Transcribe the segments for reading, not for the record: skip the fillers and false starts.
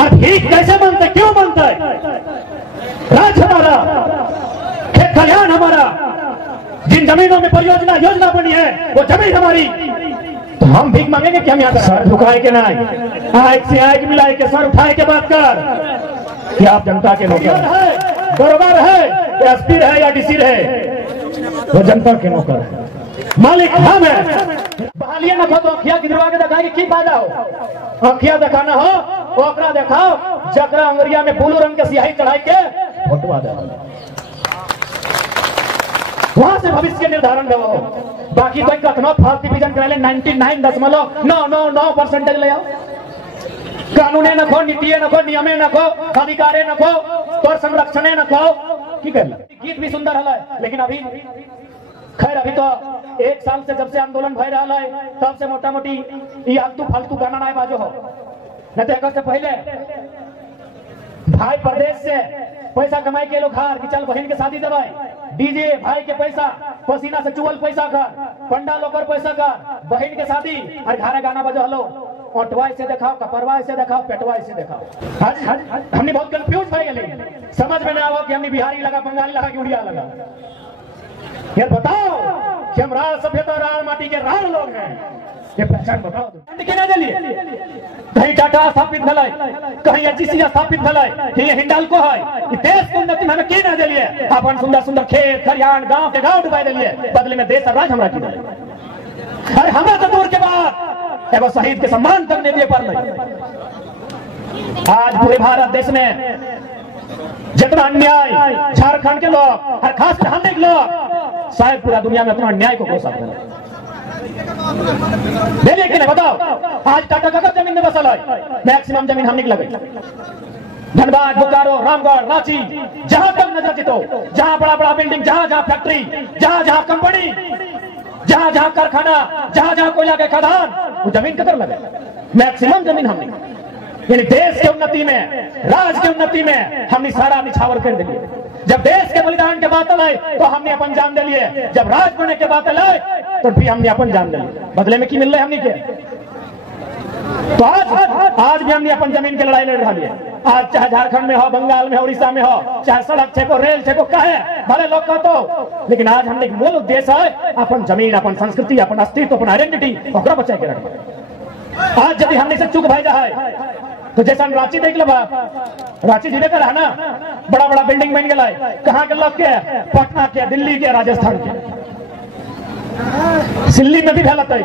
और भीख कैसे बनता है, क्यों बनता है? राज हमारा, खेत खलिहान हमारा, जिन जमीनों में परियोजना योजना बनी है वो जमीन हमारी, तो हम भीख मांगेंगे कि हम यहाँ सर झुकाए के नहीं, आग से आग मिलाए के सर उठाए के बात कर कि आप जनता के नौकर है, बरोबर है, एसपी रहे या डीसी रहे, वो जनता के नौकर है, मालिक हम है। बहालिए न तो अखिया गिरवा के दिखाए की फायदा हो, अखिया दिखाना हो ओकरा दिखाओ जकरा अंगरिया में ब्लू रंग के स्याही चढ़ाई के फोटवा दे, वहां से भविष्य के निर्धारण करो। बाकी कोई कथनो फर्स्ट डिवीजन करे 99.999% ले आओ, कानूने न खो, नीतिये न खो, नियमे न खो, अधिकारे न खो, तोर संरक्षणे न खो, की कर गीत भी सुंदर है, लेकिन अभी खैर अभी तो 1 साल से जब से आंदोलन भय रहा है तब से मोटा मोटी ये आलतू फालतू गाना ना बाजो हो, न तो से पहले भाई प्रदेश से पैसा कमाई के लोग हार कि चल बहन के शादी दबाई, डीजे भाई के पैसा पसीना से चुअल पैसा कर, पंडा लोकर पैसा कर, बहन के शादी और घारा गाना बजो हलो, ओटवाई से दिखाओ, कपरवाई से दिखाओ, पेटवाई से दिखाओ। आज हमने बहुत कंफ्यूज हो गए, समझ में ना आओ कि हमने बिहारी लगा, बंगाली लगा कि उड़िया लगा। यार बताओ कि हम राज सभ्यता राज माटी के राज लोग हैं, ये पहचान बताओ। कहीं टाटा स्थापित भले, कहीं एचईसी स्थापित भले, ये हिंडाल्को है, देश के उन्नति में हमें की ना दिलिए, अपन सुंदर सुंदर खेत खलिहान गांव के गांव डुबा दिलिए, बदले में देश और राज हमरा की दिलिए। अरे हमरा तो दूर के बाद एगो शहीद के सम्मान तक नहीं दिए पर नहीं। आज पूरे भारत देश में जितना अन्याय झारखंड के लोग और खासकर हम के लोग शायद पूरा दुनिया में उतना अन्याय को कोसा करें। देखिए कि नहीं बताओ, आज टाटा का जमीन में बसल है, मैक्सिमम जमीन हमने लगे, धनबाद, बोकारो, रामगढ़, रांची, जहां तक नजर चितो, जहां बड़ा बड़ा बिल्डिंग, जहां जहां फैक्ट्री, जहां जहां कंपनी, जहां जहां कारखाना, जहां जहां कोयला के खदान, वो जमीन किधर लगे? मैक्सिमम जमीन हमने, यानी देश के उन्नति में, राज के उन्नति में हमने सारा निछावर कर दिए। जब देश के बलिदान के बात आए तो हमने अपन जान दे लिए, जब राज बनने के बात आए तो भी हमने अपन जान दे लिए। बदले में की मिल रहे हमने के? तो आज भी हमने अपन जमीन की लड़ाई लड़ रहा है। आज चाहे झारखंड में हो, बंगाल में हो, उड़ीसा में हो, चाहे सड़क छे को, रेल छे को, कहे भले लोग कहते, लेकिन आज हमने मूल उद्देश्य है अपन जमीन, अपन संस्कृति, अपन अस्तित्व, अपन आइडेंटिटी ओकरा बचा के रखना। आज यदि हमने से चूक भाई है तो जैसा रांची देख लो, रांची जिले का है ना, बड़ा बड़ा बिल्डिंग बन गया, कहाँ के लोग के? पटना के, दिल्ली के, राजस्थान के, दिल्ली में भी फैलत है।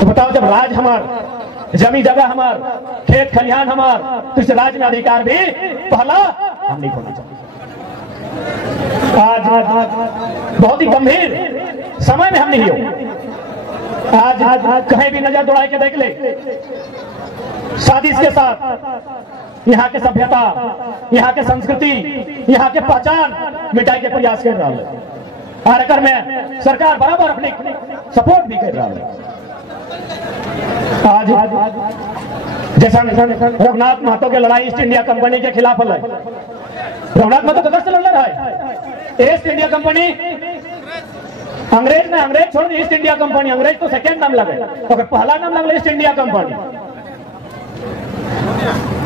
तो बताओ, जब राज हमार, जमी जगह हमार, खेत खलिहान हमार, तो इस राज में अधिकार भी पहला हम नहीं खोना चाहते। आज बहुत ही गंभीर समय में हम नहीं हो। आज कहीं भी नजर दौड़ा के देख ले, साजिश के साथ यहाँ के सभ्यता, यहाँ के संस्कृति, यहाँ के पहचान मिटाई के प्रयास कर रहा है। कार्यक्रम में सरकार बराबर अपनी सपोर्ट भी कर रहा है। आज जैसा रघुनाथ महतो की लड़ाई ईस्ट इंडिया कंपनी के खिलाफ है, रघुनाथ महतो कदर से लड़ रहा है। ईस्ट इंडिया कंपनी अंग्रेज ने, अंग्रेज छोड़ ईस्ट इंडिया कंपनी, अंग्रेज तो सेकेंड नाम लगे, तो पहला नाम लगे ईस्ट इंडिया कंपनी।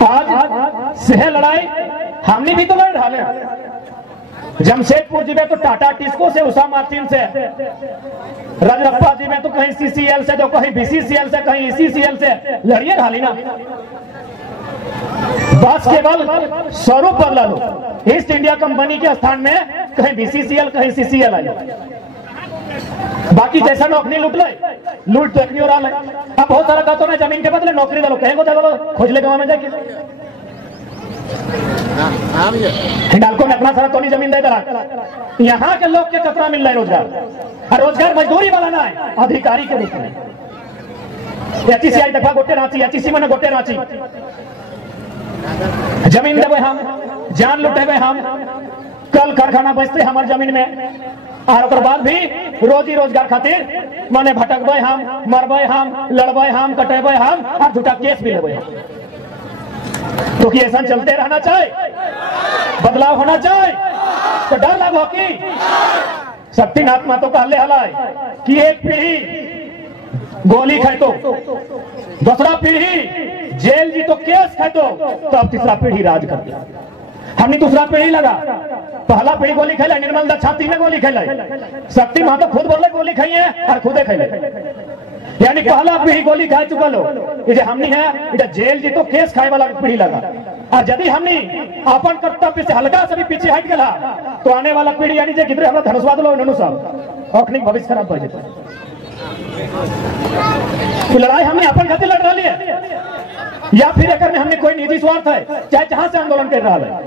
आज से लड़ाई हमने भी तो लड़ रहा है। जमशेदपुर जी में तो टाटा टिस्को से, उषा मार्टिन से, रजरप्पा जी में तो कहीं सीसीएल से, तो कहीं बीसीसीएल से, कहीं ईसीसीएल से लड़िए रहा ना। बस केवल स्वरूप बदला लो, ईस्ट इंडिया कंपनी के स्थान में कहीं बीसीसीएल, कहीं सीसीएल आई, बाकी जैसा नौकरी लूट ले, लूट तो एक हो रहा है। अब बहुत सारा कहते हैं जमीन के बदले नौकरी दे लो, कहेंगे दे खोज ले गाँव में जाके। हिंडाल्को में अपना सारा तो नहीं जमीन दे दरा, यहाँ के लोग के कतरा मिल रहा है रोजगार, और रोजगार मजदूरी वाला ना है, अधिकारी के रूप में। एचईसी देखा गोटे रांची, एचईसी मैंने गोटे रांची, जमीन देवे हम, जान लुटेवे हम, कल कारखाना बचते हमारे जमीन में, और बाद भी रोजी रोजगार खातिर माने भटकबे हम, मरबे हम, लड़बे हम, कटेबे हम, और झूठा केस भी लेबे हम। तो कि ऐसा चलते रहना चाहिए, बदलाव होना चाहिए, तो डर लग हो कि शक्तिनाथ महतो कहले हलाय कि एक पीढ़ी गोली खाए तो दूसरा पीढ़ी जेल जी तो केस खाए तो अब तीसरा पीढ़ी राज कर दिया। हमने दूसरा पीढ़ी लगा, पहला पीढ़ी गोली खेला, निर्मल दत्त छाती में गोली खेला, शक्ति महतो खुद बोले गोली खाई है और खुदे खेले, यानी पहला पीढ़ी गोली खा चुका लो। ये हमनी है इधर जेल जी तो केस खाए वाला पीढ़ी लगा। और यदि हमनी अपन कर्तव्य से हल्का से भी पीछे हट गया तो आने वाला पीढ़ी यानी जे किधर हमरा धनुषवाद लो ननु साहब अखनी भविष्य खराब हो जाता। लड़ाई हमने अपन खातिर लड़ रही है या फिर अगर में हमने कोई निजी स्वार्थ है, चाहे जहां से आंदोलन कर रहा है,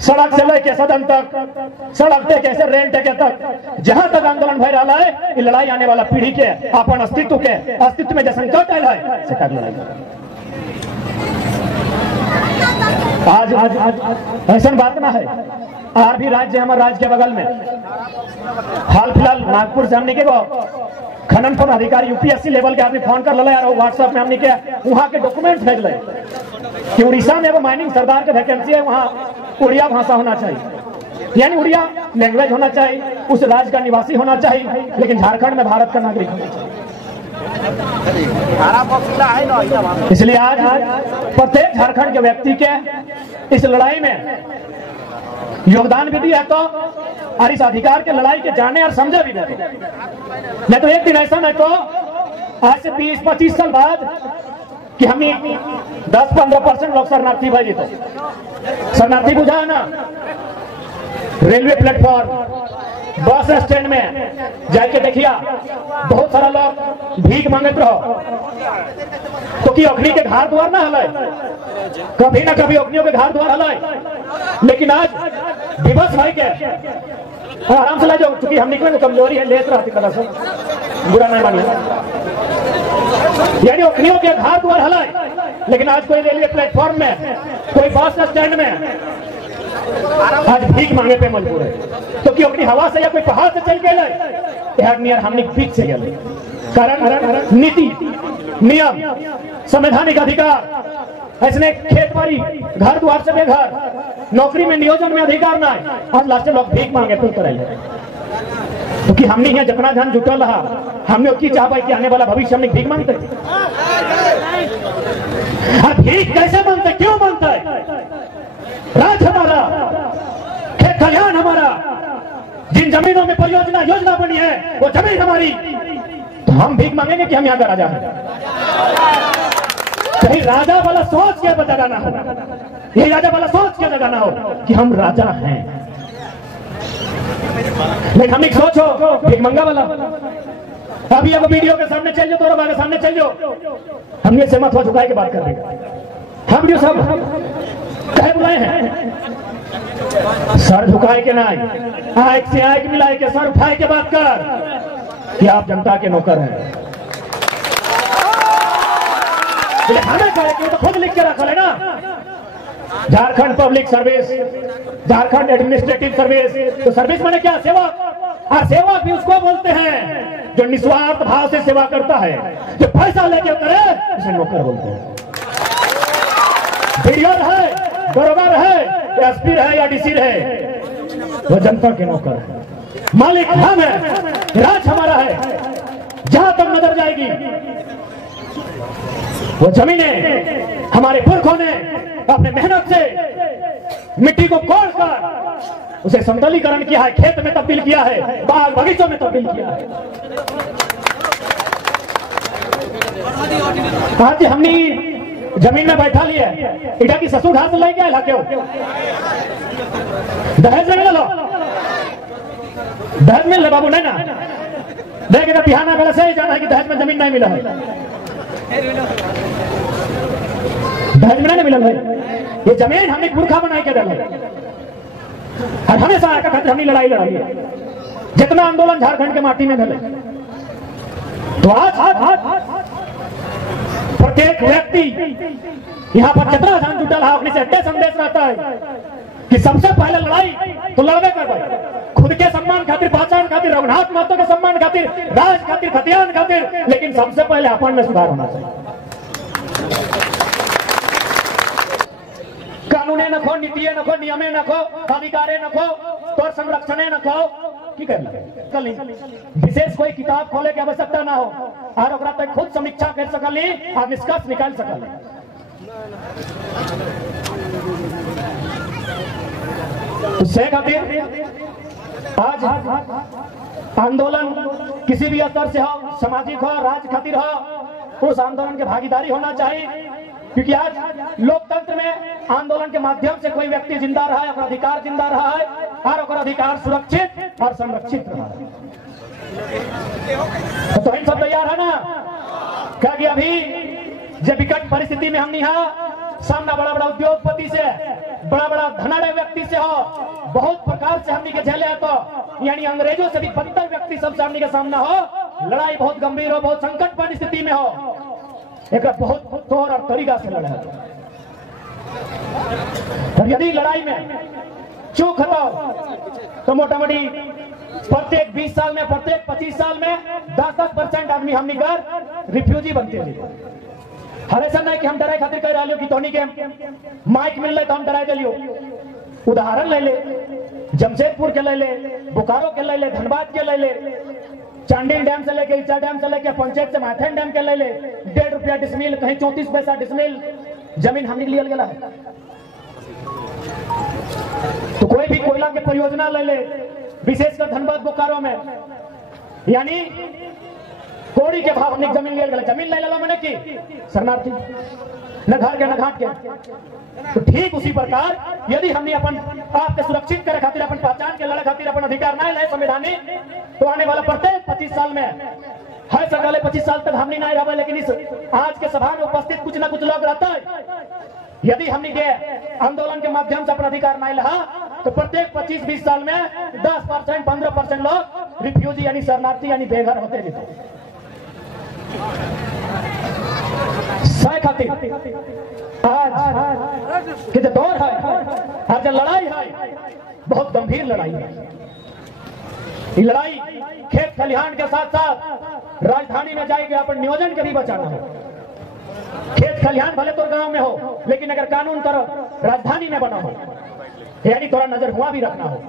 सड़क से लेके सदन तक, सड़क से कैसे रेल टेके तक, जहां तक आंदोलन भय रहा है, ये लड़ाई आने वाला पीढ़ी के अपन अस्तित्व में जो संकट आयल है से कर लड़ाई। आज आज आज ऐसा बात ना है। आर भी राज्य हमारे राज्य के बगल में हाल फिलहाल नागपुर से हमने के खनन पर अधिकारी यूपीएससी लेवल के आदमी फोन कर यार व्हाट्सएप में हमने क्या वहां के डॉक्यूमेंट्स भेज ले कि उड़ीसा में वो माइनिंग सरदार के वैकेंसी है, वहां उड़िया भाषा होना चाहिए, यानी उड़िया लैंग्वेज होना चाहिए, उस राज्य का निवासी होना चाहिए, लेकिन झारखंड में भारत का नागरिक होना चाहिए। इसलिए आज प्रत्येक झारखंड के व्यक्ति के इस लड़ाई में योगदान भी दिया तो और इस अधिकार के लड़ाई के जाने और समझे भी नहीं तो एक दिन ऐसा नहीं तो आज से 20-25 साल बाद कि हम 10-15% लोग शरणार्थी भाई तो शरणार्थी बुझा है ना, रेलवे प्लेटफॉर्म बस स्टैंड में जाके देखिया बहुत सारा लोग भीख मांगत रहो तो कि अखनी के घर द्वार ना हल, कभी ना कभी अखनियों के घर द्वार हल, लेकिन आज विवश भाई के आराम से ला जाओ, चूंकि हम निकले कमजोरी है लेत रहती कला से बुरा नहीं मानिए, यानी अखनियों के घर द्वार हल, लेकिन आज कोई रेलवे प्लेटफॉर्म में, कोई बस स्टैंड में आज भीख मांगे पे मजबूर है, तो कि अपनी हवा से या कोई पहाड़ से चल गए हमने बीच से गए। कारण नीति नियम संवैधानिक अधिकार ऐसे खेतबाड़ी घर द्वार से बेघर, नौकरी में नियोजन में अधिकार ना है, आज लास्ट लोग भीख मांगे तो क्योंकि हमने यहाँ जितना धन जुटल रहा हमने की चाहता कि आने वाला भविष्य हमने भीख मांगते। भीख कैसे मांगते, क्यों मांगता है? राज हमारा, खेत खलिहान हमारा, जिन जमीनों में परियोजना योजना बनी है वो जमीन हमारी, तो हम भीख मांगेंगे कि हम यहाँ का राजा हैं? कहीं राजा वाला सोच के जगाना हो, ये राजा वाला सोच के जगाना हो कि हम राजा हैं, लेकिन हम एक सोचो भीख मंगा वाला। अभी अब वीडियो के सामने चल जाओ, तो सामने चल जाओ, हमने से मत झुकाए के बात कर रहे हम वीडियो सब कहे बुलाए हैं, सर झुकाए के ना आंख से आंख मिलाए के सर उठाए के बात कर कि आप जनता के नौकर हैं। हमें कहे तो खुद लिख के रखा है ना, Jharkhand public service, Jharkhand administrative service, तो सर्विस माने क्या? सेवक। और सेवक भी उसको बोलते हैं जो निस्वार्थ भाव से सेवा करता है, जो पैसा लेके करे उसे नौकर बोलते हैं। ब्रिगेडियर है, दरोगा रहे, एसपी रहे या डीसी रहे, वो जनता के नौकर है, मालिक हम है, राज हमारा है। जहां तक नजर जाएगी वो जमीनें हमारे पुरखों ने अपने मेहनत से मिट्टी को कोड़कर उसे समतलीकरण किया है, खेत में तब्दील किया है, बाग बगीचों में तब्दील किया है। आज हमने जमीन में बैठा लिया इटा की ससुर घास लाई क्या इलाके दहेज में लो, दहेज मिल बाबू नहीं ना देखे तो बिहाना वाला से जाना है कि दहेज में जमीन नहीं मिला है, दहेज में नहीं मिला है, ये जमीन हमने मूर्खा बनाई के डाले और हमेशा आकर खातिर हमने लड़ाई लड़ाई है। जितना आंदोलन झारखंड के माटी में ढले, तो आज प्रत्येक व्यक्ति यहाँ पर कितना ध्यान जुटा रहा, अपने से अड्डे संदेश रहता है कि सबसे पहले लड़ाई तो लड़बे कर भाई, खुद के सम्मान खातिर, पहचान खातिर, रघुनाथ महतो के सम्मान खातिर, राज खातिर, खतियान खातिर, लेकिन सबसे पहले अपन में सुधार होना चाहिए। कानूने नखो, नीतिये नखो, नियमे नखो, अधिकारे नखो, तो संरक्षणे नखो, की करना विशेष कोई किताब खोले की आवश्यकता ना हो और खुद समीक्षा कर सकली और निष्कर्ष निकाल सकल। तो से खातिर आज आंदोलन किसी भी स्तर से हो, सामाजिक हो, राज्य खातिर हो, उस आंदोलन के भागीदारी होना चाहिए, क्योंकि आज लोकतंत्र में आंदोलन के माध्यम से कोई व्यक्ति जिंदा रहा है, अधिकार जिंदा रहा है और अधिकार सुरक्षित और संरक्षित रहा है। तो इन सब तैयार है ना? क्या कि अभी जब विकट परिस्थिति में हम यहाँ सामना बड़ा बड़ा उद्योगपति से, बड़ा बड़ा धनाढ़ व्यक्ति से हो, बहुत प्रकार से हमनी के झेले, तो यानी अंग्रेजों से भी बदतर व्यक्ति सब हमनी के सामना हो, लड़ाई बहुत गंभीर हो, बहुत संकट वाली स्थिति में हो, एक बहुत तौर और तरीका से लड़ा है। यदि लड़ाई में चूक हो तो मोटा मोटी प्रत्येक 20 साल में, प्रत्येक 25 साल में 10% आदमी हमनी कर रिफ्यूजी बनते हैं। हर ऐसा नहीं कि हम डराई खातिर कह रहे कि तोनी के माइक मिल रहे तो हम डराई दिलियो। उदाहरण ले ले, जमशेदपुर के ले ले, बोकारो के ले ले, धनबाद के ले ले, चांडिल डैम से लेके इचा डैम से लेके पंचायत से माथेन डैम के ले ले, 1.5 रुपया डिसमिल, कहीं 34 पैसा डिसमिल जमीन हमने लिए गया है। तो कोई भी कोयला के परियोजना ले ले, विशेषकर धनबाद बोकारो में, यानी कोड़ी के भाव हमने जमीन ले गया। जमीन ले ला मैंने की शरणार्थी न घर के न घाट के। तो ठीक उसी प्रकार यदि हमने अपन आप के सुरक्षित करे खातिर, अपन पहचान के लड़े खातिर अपन अधिकार नहीं ले संवैधानिक, तो आने वाला प्रत्येक 25 साल में हर सगाले 25 साल तक हमने नहीं रहा, लेकिन इस आज के सभा में उपस्थित कुछ ना कुछ लोग रहता है। यदि हमने के आंदोलन के माध्यम से अपना अधिकार नहीं लहा, तो प्रत्येक 25-20 साल में 10%, 15% लोग रिफ्यूजी यानी शरणार्थी यानी बेघर होते रहते। खातिर आज के जो दौर है, आज जो लड़ाई है, बहुत गंभीर लड़ाई है। ये लड़ाई खेत खलिहान के साथ साथ राजधानी में जाएगी, अपन नियोजन के भी बचाना हो। खेत खलिहान भले तो गांव में हो, लेकिन अगर कानून करो राजधानी में बना हो, यानी थोड़ा नजर हुआ भी रखना हो।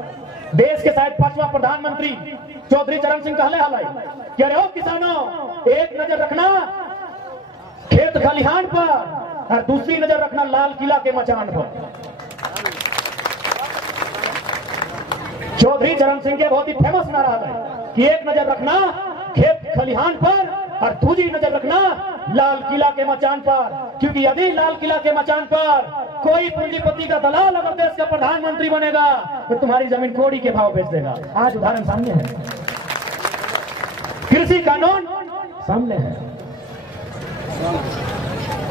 देश के शायद 5वां प्रधानमंत्री चौधरी चरण सिंह कहले हलाई कि अरे ओ किसानों, एक नजर रखना खेत खलिहान पर और दूसरी नजर रखना लाल किला के मचान पर। चौधरी चरण सिंह के बहुत ही फेमस नारा है कि एक नजर रखना खेत खलिहान पर और दूसरी नजर रखना लाल किला के मचान पर, क्योंकि यदि लाल किला के मचान पर कोई पूंजीपति का दलाल अगर देश का प्रधानमंत्री बनेगा तो तुम्हारी जमीन कोड़ी के भाव बेच देगा। आज उदाहरण सामने है, कृषि कानून सामने है।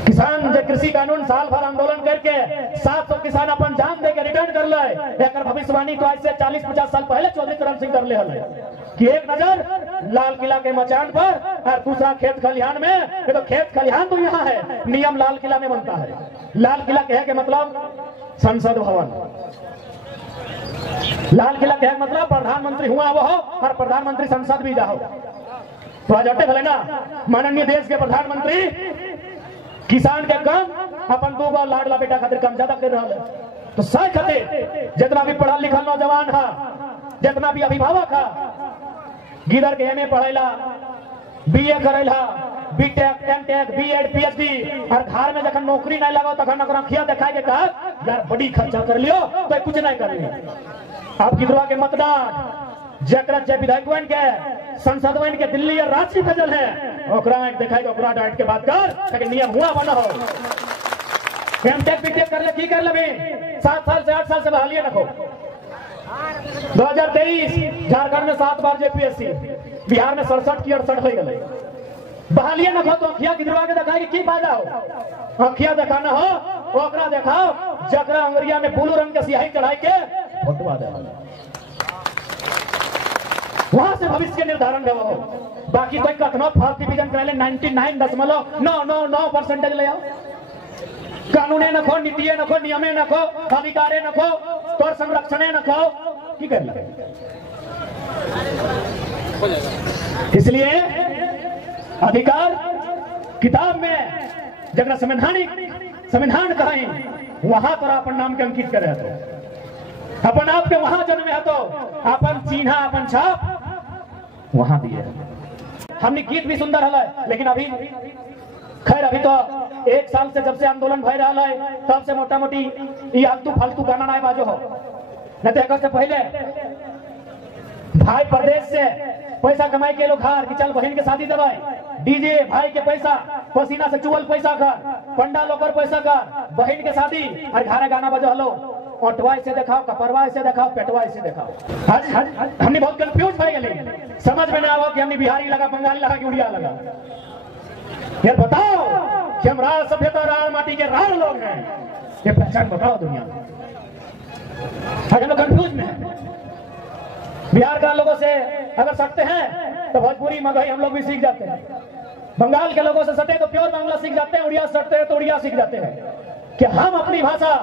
किसान जो कृषि कानून साल भर आंदोलन करके 700 किसान अपन जान दे के रिटर्न कर ले, एक भविष्यवाणी तो आज से 40-50 साल पहले चौधरी चरण सिंह कर ले कि एक नजर लाल किला के मचान पर और दूसरा खेत खलिहान में। तो खेत खलिहान तो यहाँ है, नियम लाल किला में बनता है। लाल किला कहे के मतलब संसद भवन, लाल किला कहे मतलब प्रधानमंत्री हुआ वो हो और प्रधानमंत्री संसद भी जाओ। तो आज अटे भले ना माननीय देश के प्रधानमंत्री किसान के कम अपन 2 बार लाडला बेटा खातिर कम ज्यादा कर रहा है। तो सही खातिर जितना भी पढ़ा लिखा नौजवान है, जितना भी अभिभावक है, गिदर के एमए पढ़ेला, बीए करेला, बीटेक, एमटेक, बीएड, पीएचडी, और घर में जखन नौकरी नहीं लगा तखन अखिया दिखाई के कहा यार बड़ी खर्चा कर लियो तो कुछ नहीं कर लियो। अब गिदरवा के मतदान जकरा जे विधायक बन के संसद बन के दिल्ली या रांची भेजल है, ओकरा दिखाई ओकरा डांट के बात कर ताकि नियम हुआ बना हो। एमटेक बीटेक कर ले की कर लेबे, 7 साल से 8 साल से बहालिए रखो। 2023 झारखंड में 7 बार जेपीएससी, बिहार में 67 की 68 हो गए। बहालिए न हो तो अखिया गिरवा के दिखाई की फायदा हो। अखिया दिखाना हो ओकरा दिखाओ जकरा अंगरिया में ब्लू रंग के सियाही चढ़ाई के फोटवा दे, वहां से भविष्य के निर्धारण हो। बाकी कोई कथनो फर्स्ट डिवीजन करे 99.999% ले आओ। कानूने न खो, नीतिये न खो, नियमे न खो, अधिकारे न खो, तोर संरक्षणे न खो, की कर लगे। इसलिए अधिकार किताब में जगह संविधान कहें वहां तो अपन नाम के अंकित करे तो अपन आप के वहां जन्म है तो अपन चिन्हा अपन छाप वहां दिए। हमने गीत भी सुंदर है, लेकिन अभी खैर अभी तो 1 साल से जब से आंदोलन भय रहा है तब से मोटा मोटी ये आलतू फालतू गाना ना बाजो हो, नहीं तो एक से पहले भाई प्रदेश से पैसा कमाई के लोग घर कि चल बहन के शादी दबाई, डीजे भाई के पैसा पसीना से चुअल पैसा कर, पंडा लोग पैसा कर, बहन के शादी और घर गाना बजो हलो, ओटवा से दिखाओ, कपरवा से दिखाओ, पेटवा से दिखाओ। आज हमने बहुत कंफ्यूज हो गए, समझ में ना आओ कि हमने बिहारी लगा, बंगाली लगा कि उड़िया लगा। यार बताओ कि हम राज सभ्यता राज माटी के राज लोग हैं, ये पहचान बताओ दुनिया में। आज हम लोग कंफ्यूज में हैं। बिहार का लोगों से अगर सटते हैं तो भोजपुरी मगही हम लोग भी सीख जाते हैं, बंगाल के लोगों से सटे तो प्योर बांग्ला सीख जाते हैं, उड़िया सटते हैं तो उड़िया सीख जाते हैं। कि हम अपनी भाषा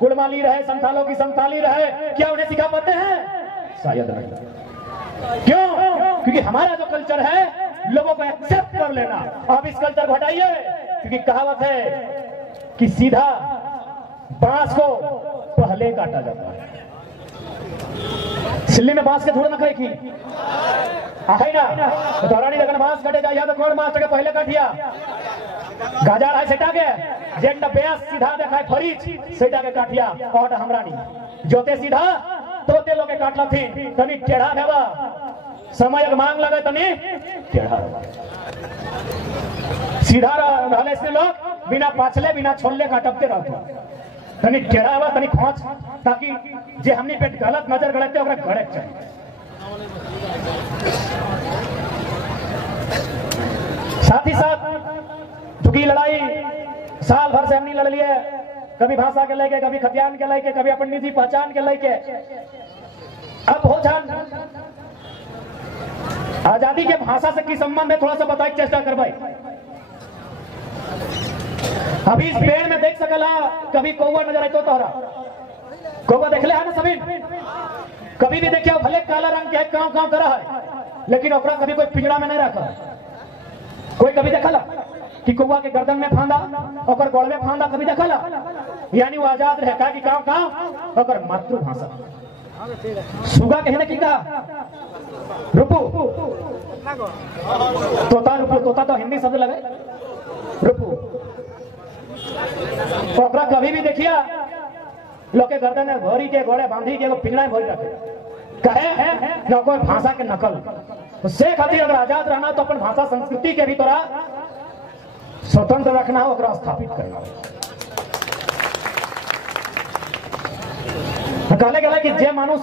कुड़माली रहे, संथालों की संथाली रहे, क्या उन्हें सिखा पाते हैं? शायद नहीं। क्यों? क्योंकि हमारा जो कल्चर है लोगों को एक्सेप्ट कर लेना। अब इस कल्चर को हटाइए, क्योंकि कहावत है कि सीधा बांस को पहले काटा जाता है। सिल्ली में बांस के थोड़ा ना खाई की है ना, तो दौरानी लगन बांस कटे जाए या तो कौन बांस के पहले काटिया गाजार है सेटा के जेंड बेस सीधा देखाय फरीच सेटा के काटिया और हमरानी जोते सीधा तोते लोग के काटला थी तनी टेढ़ा देवा समय मांग लगे तनी टेढ़ा सीधा रहले से लोग बिना पाछले बिना छोड़ले काटते रहते, तनी टेढ़ा हुआ तनी खोच, ताकि जे हमनी पे गलत नजर गड़ते ओकरा गड़े चाहिए। साथ ही साथ चूंकि लड़ाई साल भर से हमने लड़ लिए, कभी भाषा के लेके, कभी खतियान के लेके, कभी अपनी निजी पहचान के लेके। अब हो जान आजादी के भाषा से की संबंध है, थोड़ा सा बताई चेष्टा कर भाई। अभी इस पेड़ में देख सकला कभी कौवा नजर आए तो तोहरा कौवा देख ले है ना सभी, कभी भी देखिए भले काला रंग के काव काव करा है, लेकिन ओकरा कभी कोई पिंजरा में नहीं रखा। कोई कभी देखला कि कौवा के गर्दन में फांदा और गोड़ में फांदा, कभी देखला? यानी वो आजाद रहे का कि काव काव और मातृभाषा। सुगा कहने की कहा रुपू तोता, रुपू तोता तो हिंदी शब्द लगे रुपू। ओकरा कभी भी देखिया लोग के गर्दन में भरी के घोड़े बांधी के पिंजरा में भरी रखे, कहे है न कोई भाषा के नकल। तो से खातिर अगर आजाद रहना तो अपन भाषा संस्कृति के भी तोरा स्वतंत्र रखना हो, ओकरा स्थापित करना हो। कहले गला कि जे मानुष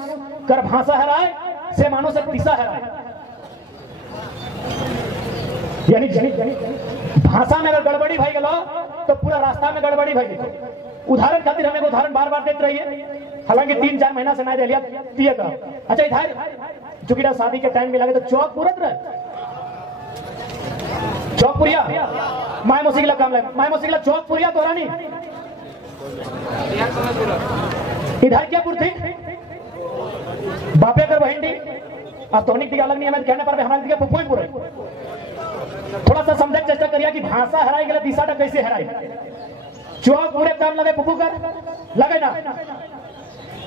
कर भाषा हराए से मानुष एक दिशा हराए। यानी भाषा में अगर गड़बड़ी भाई गलो तो पूरा रास्ता में गड़बड़ी भाई गई। उदाहरण खातिर हमें उदाहरण बार बार देते रहिए, हालांकि 3-4 महीना से ना दे लिया दिए का। अच्छा इधर चूंकि शादी के टाइम में लगे तो चौक पूरत रहे, चौक पुरिया माय मोसिकला काम लगे, माय मोसिकला चौक पुरिया तो रानी इधर क्या पुर थी बापे कर बहन दी। अब तोनिक दी अलग नहीं हमें कहने पर हमारे दिखे फुफुई पूरे। थोड़ा सा समझने की चेष्टा करिए कि भाषा हराई गए दिशा कैसे हराई। चौक पूरे काम लगे फुफू कर लगे ना,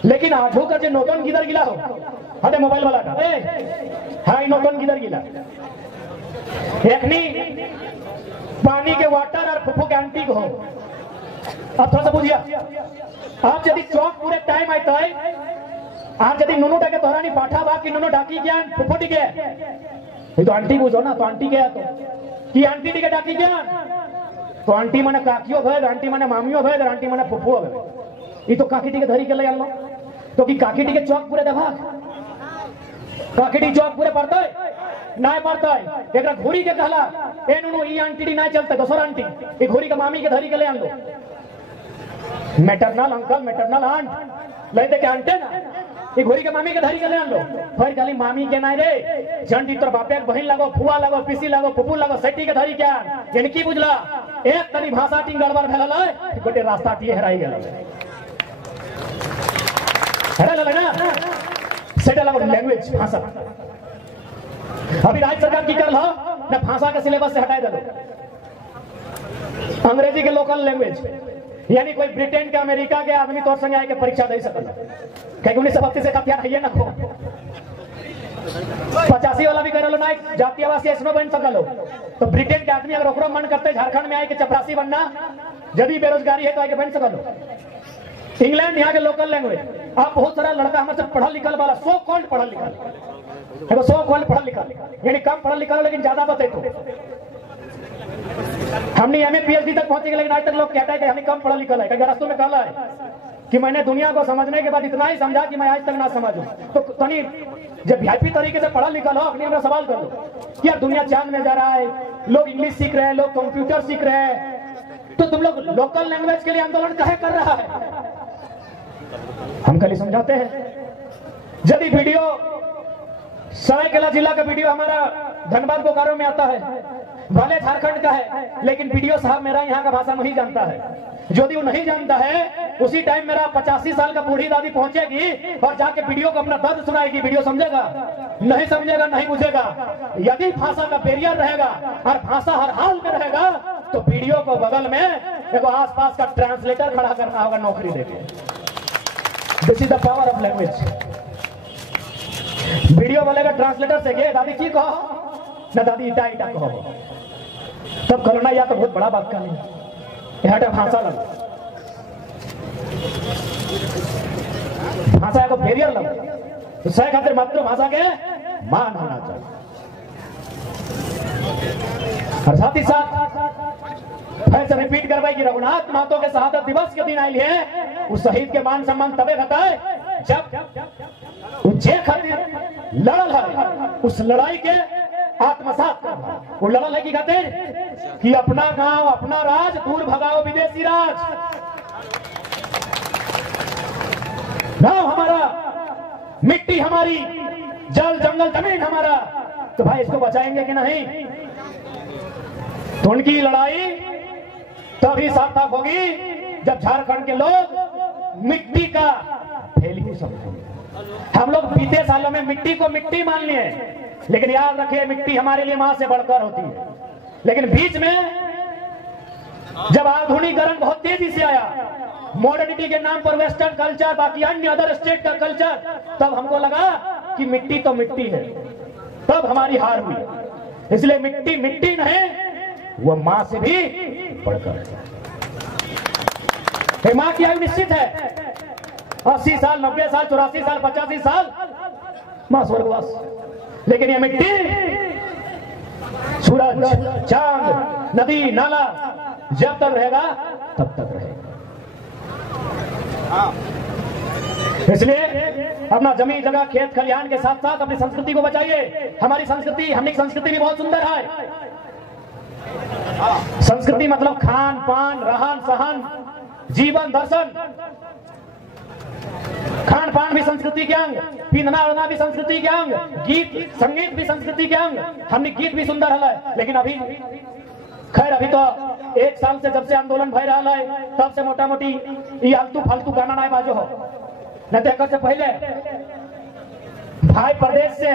लेकिन आठों कर जो नोटन किधर गिला हो हटे मोबाइल वाला का हाई नोटन किधर गिला एकनी पानी के वाटर और फुफू के आंटी को हो। अब थोड़ा सा बुझिया, आप यदि चौक पूरे टाइम आता है आप यदि नुनू डाके तोहरानी पाठा बा कि नुनू डाकी ज्ञान फुफू टिके तो आंटी बुझो ना, तो आंटी गया तो कि आंटी टिके डाकी ज्ञान तो आंटी मने काकियो भय, आंटी मने मामियो भय, आंटी मने फुफुओ भय। ये तो काकी टिके धरी के ले आलो तो कि काकी टिके चौक पूरे दबा काकी टिके चौक पूरे पड़ता है ना पड़ता है। एकरा घोड़ी के कहला ए नुनू ई आंटी डी ना चलता, दोसर आंटी ई घोड़ी के मामी के धरी के ले आलो। मैटरनल अंकल मैटरनल आंट ले दे के आंटे ना ये घोड़ी के मामी के धरी के ले आलो। फिर खाली मामी के ना रे झंडी तोर बापे के बहिन लगो, फुआ लगो, पीसी लगो, फुफू लगो, सेठी के धरी के आन इनकी बुझला एक तनी भाषा टिंग गड़बड़ भेल है गोटे रास्ता टिए हराई गेल हरा लगे ना सेटा लगो लैंग्वेज भाषा। अभी राज्य सरकार की करल ना भाषा के सिलेबस से हटाई दे अंग्रेजी के लोकल लैंग्वेज, यानी कोई ब्रिटेन के अमेरिका के आदमी तौर संगे आके परीक्षा दे सकता है। 1932 से हथियार है ना 85 वाला भी कह ना जाति आवासी ऐसनो बन सकल हो। तो ब्रिटेन के आदमी अगर ओकरो मन करते झारखंड में आए के चपरासी बनना, यदि बेरोजगारी है तो आके बन सकल हो। इंग्लैंड यहाँ के लोकल लैंग्वेज, आप बहुत सारा लड़का हमारे से पढ़ा लिखल वाला, सो कॉल्ड पढ़ा लिखल, सो कॉल्ड पढ़ा लिखल यानी कम पढ़ा लिखल लेकिन ज्यादा बते तो हमने एमए पीएचडी तक पहुंचे, लेकिन आज तक लोग कहता है कि हमें कम पढ़ा लिखल है। कई रास्तों में कहला है कि मैंने दुनिया को समझने के बाद इतना ही समझा कि मैं आज तक ना समझूं। तो तनी जब वीआईपी तरीके से पढ़ा लिखा हो, अपने अपना सवाल कर लो कि यार दुनिया चांद में जा रहा है, लोग इंग्लिश सीख रहे हैं, लोग कंप्यूटर सीख रहे हैं, तो तुम लोग लोकल लैंग्वेज के लिए आंदोलन काहे कर रहा है? हम कल समझाते हैं। यदि वीडियो सरायकेला जिला का वीडियो हमारा धनबाद बोकारो में आता है, भले झारखंड का है, लेकिन वीडियो साहब मेरा यहाँ का भाषा नहीं जानता है। यदि वो नहीं जानता है, उसी टाइम मेरा 85 साल का बूढ़ी दादी पहुंचेगी और जाके वीडियो को अपना दर्द सुनाएगी। वीडियो समझेगा? नहीं समझेगा, नहीं बुझेगा। यदि भाषा का बैरियर रहेगा और भाषा हर हाल में रहेगा, तो वीडियो को बगल में देखो आसपास का ट्रांसलेटर खड़ा करना होगा नौकरी देके। This is the power of language. Video बोलेगा ट्रांसलेटर से गे दादी की कहो ना, दादी इटा इटा कहो, तब करोना या तो बहुत बड़ा बात का नहीं यहाँ भाषा लग, भाषा को बैरियर लग, तो सही खातिर मातृभाषा के मान होना चाहिए। और साथ ही साथ फिर से रिपीट करवाई कि रघुनाथ महतो के शहादत दिवस के दिन आई है, उस शहीद के मान सम्मान तबे रहता है जब जे खातिर लड़ल है उस लड़ाई के आत्मसात करना। वो लड़ल है की खातिर कि अपना गांव अपना राज दूर भगाओ विदेशी राज। गांव हमारा, मिट्टी हमारी, जल जंगल जमीन हमारा, तो भाई इसको बचाएंगे कि नहीं? तो उनकी लड़ाई तभी सार्थक होगी जब झारखंड के लोग मिट्टी का वैल्यू समझेंगे। हम लोग बीते सालों में मिट्टी को मिट्टी मान लिए, लेकिन याद रखिए मिट्टी हमारे लिए मां से बढ़कर होती है। लेकिन बीच में जब आधुनिकीकरण बहुत तेजी से आया, मॉडर्निटी के नाम पर वेस्टर्न कल्चर, बाकी अन्य अदर स्टेट का कल्चर, तब हमको लगा कि मिट्टी तो मिट्टी है, तब हमारी हार हुई। इसलिए मिट्टी मिट्टी नहीं, वो मां से भी बढ़कर है। मां की आयु निश्चित है 80 साल, 90 साल, 84 साल, 85 साल, मां स्वर्गवास। लेकिन ये मिट्टी सूरज, चांद, नदी, नाला जब तक रहेगा तब तक रहेगा। इसलिए अपना जमीन जगह खेत खलिहान के साथ साथ अपनी संस्कृति को बचाइए। हमारी संस्कृति, हमने संस्कृति भी बहुत सुंदर है। संस्कृति मतलब खान पान, रहन सहन, जीवन दर्शन। खान पान भी संस्कृति के अंग, पीना ओढ़ना भी संस्कृति के अंग, गीत संगीत भी संस्कृति के अंग। हमने गीत भी सुंदर है, लेकिन अभी खैर अभी तो 1 साल से जब से आंदोलन भय रहा है, तब से मोटा मोटी ये आलतू फालतू गाना नहीं बाजो हो। न तो से पहले भाई प्रदेश से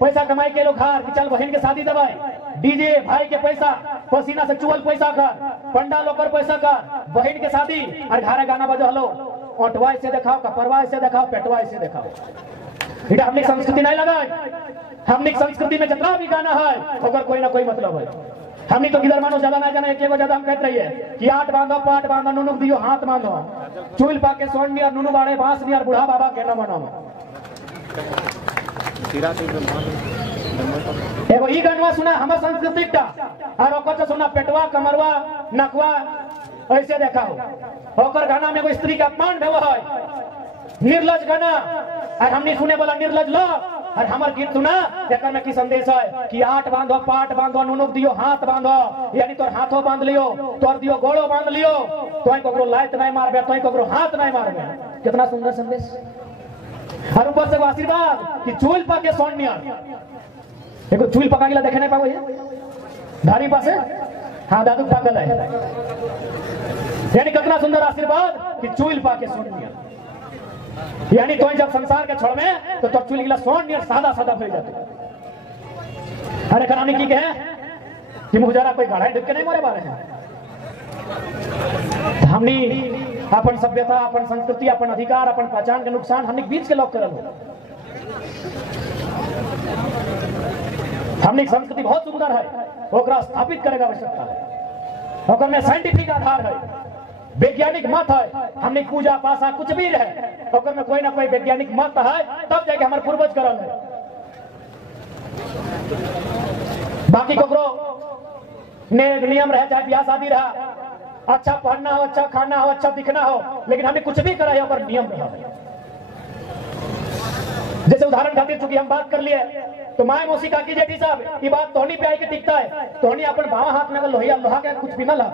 पैसा कमाई के लोग हार चल बहन के शादी दबाई, डीजे भाई के पैसा, पसीना से चुअल पैसा का, पंडाल पर पैसा का, बहन के शादी और घरे गाना बजो हलो, ओटवाई से दिखाओ, कपरवाई से दिखाओ, पेटवाई से दिखाओ। इधर हमने संस्कृति नहीं लगा। हमने संस्कृति में जितना भी गाना है अगर कोई ना कोई मतलब है। हमने तो किधर मानो ज्यादा ना जाना, एक ज्यादा हम कहते रहिए कि आठ बांधो पाट बांधो नुनुक दियो हाथ बांधो, चूल पाके सोन नियर नुनु बाड़े बांस नियर बुढ़ा बाबा के न मनाओ। एगो ई गानवा सुना हमर संस्कृति का, और ओकर तो सुना पेटवा कमरवा नकवा ऐसे देखा हो। ओकर गाना में एगो स्त्री का अपमान भेव है, निर्लज गाना। और हमने सुने वाला निर्लज लो, और हमार गीत सुना एक में की संदेश है कि आठ बांधो पाट बांधो नुनुक दियो हाथ बांधो, यानी तोर हाथों बांध लियो, तोर दियो गोड़ो बांध लियो, तोय कोकरो लात नहीं मारबे, तोय कोकरो हाथ नहीं मारबे। कितना सुंदर संदेश। और ऊपर से आशीर्वाद कि चूल पाके सोन नियर। एगो चूल पका के देखे नहीं पाओ ये धारी पासे, हाँ दादू पागल है, यानी कितना सुंदर आशीर्वाद कि चूल पाके सोन नियर। यानी तो जब संसार के छोड़ में तो चूल गिला सोन नियर सादा सादा भर जाते। अरे कहानी की है कि मुझारा कोई गाढ़ा ढुक के नहीं मरे बारे हैं। हमने अपन सभ्यता, अपन संस्कृति, अपन अधिकार, अपन पहचान के नुकसान हमने बीच के लोग करल हो। हमने संस्कृति बहुत सुंदर है, ओकरा स्थापित करेगा आवश्यकता है, ओकर में साइंटिफिक आधार है, वैज्ञानिक मत है। हमने पूजा पासा कुछ भी रहे, ओकर में कोई ना कोई वैज्ञानिक मत है, तब जाके हमारे पूर्वज करल है। बाकी ककरो ने नियम रहे, चाहे ब्याह शादी रहा, अच्छा पढ़ना हो, अच्छा खाना हो, अच्छा दिखना हो, लेकिन हमने कुछ भी करा है ओकर नियम रहा। जैसे उदाहरण खातिर चूंकि हम बात कर लिए, तो माए मौसी काकी जेठी साहब ये बात तोहनी पे आई के टिकता है, तोहनी अपन बावा हाथ में लोहिया लोहा के कुछ भी ना ला,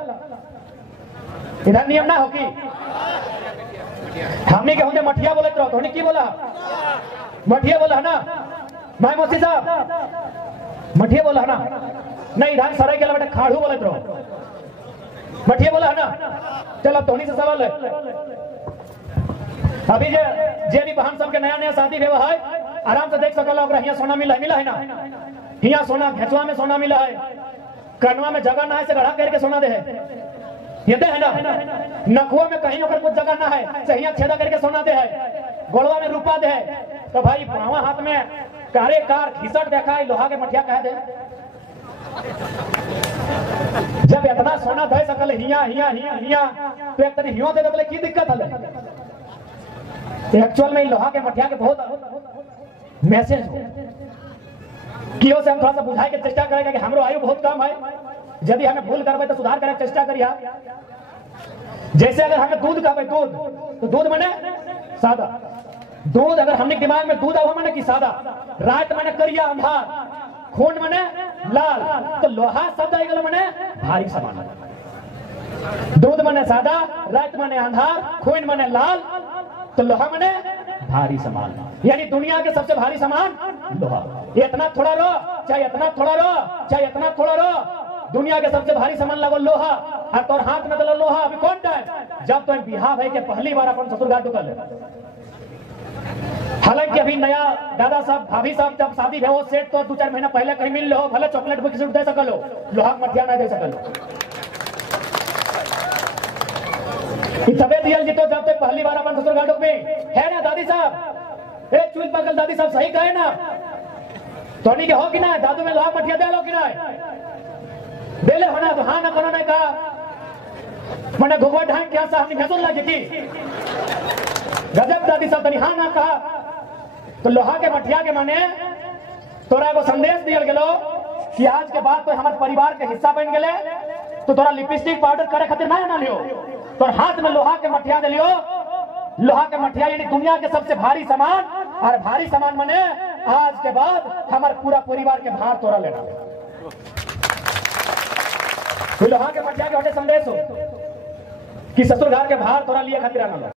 इधर नियम ना हो कि हमने के होंगे मठिया बोले तो तोहनी की बोला, मठिया बोला है ना माए मौसी साहब, मठिया बोला है ना, नहीं इधर सराय के बेटा खाड़ू बोले तो मठिया बोला है ना। चलो तोहनी से सवाल है, अभी जे भी बहन सब के नया नया शादी हुआ है, आराम से देख सकल हिया सोना मिला है ना, हिया सोना घेचवा में सोना मिला है, कनवा में जगह ना है से गढ़ा करके सोना दे है, ये दे है ना, नखुआ में कहीं पर कुछ जगह ना है से हिया छेदा करके सोना दे है, गोड़वा में रूपा दे है, तो भाई बावा हाथ में कारे कार घिसट देखा है, लोहा के मठिया कह दे। जब इतना सोना दे सकल हिया हिया हिया हिया तो एक तरी हियो दे दे की दिक्कत है। एक्चुअल में लोहा के मठिया के बहुत मैसेज हो कि से हम थोड़ा सा बुझाए के चेष्टा करेंगे कि हमरो आयु बहुत कम है, यदि हमें भूल करबे तो सुधार करे चेष्टा करिए। जैसे अगर हमें दूध कहबे दूध, तो दूध माने सादा, दूध अगर हमने दिमाग में दूध आवा माने कि सादा, रात माने करिया अंधार, खून माने लाल, तो लोहा शब्द आई गलो माने भारी सामान, दूध माने सादा, रात माने अंधार, खून माने लाल, तो लोहा माने भारी सामान, यानी दुनिया के सबसे भारी सामान लोहा। ये इतना थोड़ा रो चाहे इतना थोड़ा रो चाहे इतना थोड़ा रो, दुनिया के सबसे भारी सामान लगो लोहा। और तोर हाथ में तो लोहा अभी कौन टाइम जब तो बिहार भाई के पहली बार अपन ससुरघाट ढुकल। हालांकि अभी नया दादा साहब भाभी साहब जब शादी है वो सेट तो 2-4 महीना पहले कहीं मिल लो, भले चॉकलेट बिस्कुट दे सकलो, लोहा मठिया ना दे सकलो। तबे दियल जीतो जब तक पहली बार अपन ससुरघाट में है ना दादी साहब, ए चूल पकल दादी साहब सही कहे ना, तोनी के हो कि ना दादू में लोहा मठिया दे लो कि ना दे ले हो ना, तो हाँ ना कोनो ने कहा मैंने घुगवा ढांग क्या साहब ने भेजन लगे की गजब दादी साहब तनी हाँ ना कहा, तो लोहा के मठिया के माने तोरा को संदेश दियल गेलो कि आज के बाद तो हमारे परिवार के हिस्सा बन गेले, तो तोरा लिपस्टिक पाउडर करे खातिर ना लियो, तो हाथ में लोहा के मठिया दे लियो। लोहा के मठिया यानी दुनिया के सबसे भारी सामान, और भारी सामान माने आज के बाद हमारे पूरा परिवार के भार तोरा लेना। तो लोहा के मठिया के होते संदेश हो कि ससुर घर के भार तोरा लिए खातिर आना।